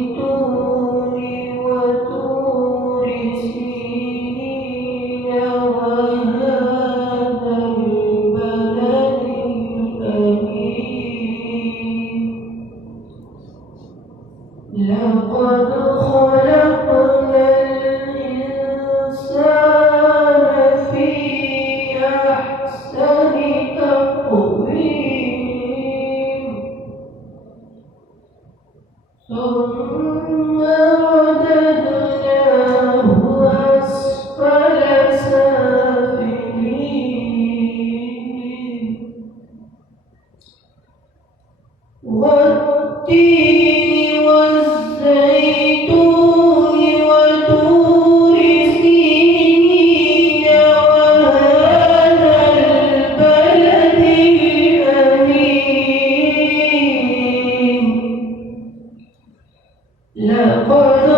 والزيتون وطور سينين وهذا البلد الأمين لقد خلقنا الإنسان في أحسن تقويم ثم رددناه أسفل سافلين والتين والزيتون وطور سينين وهذا البلد الأمين لقد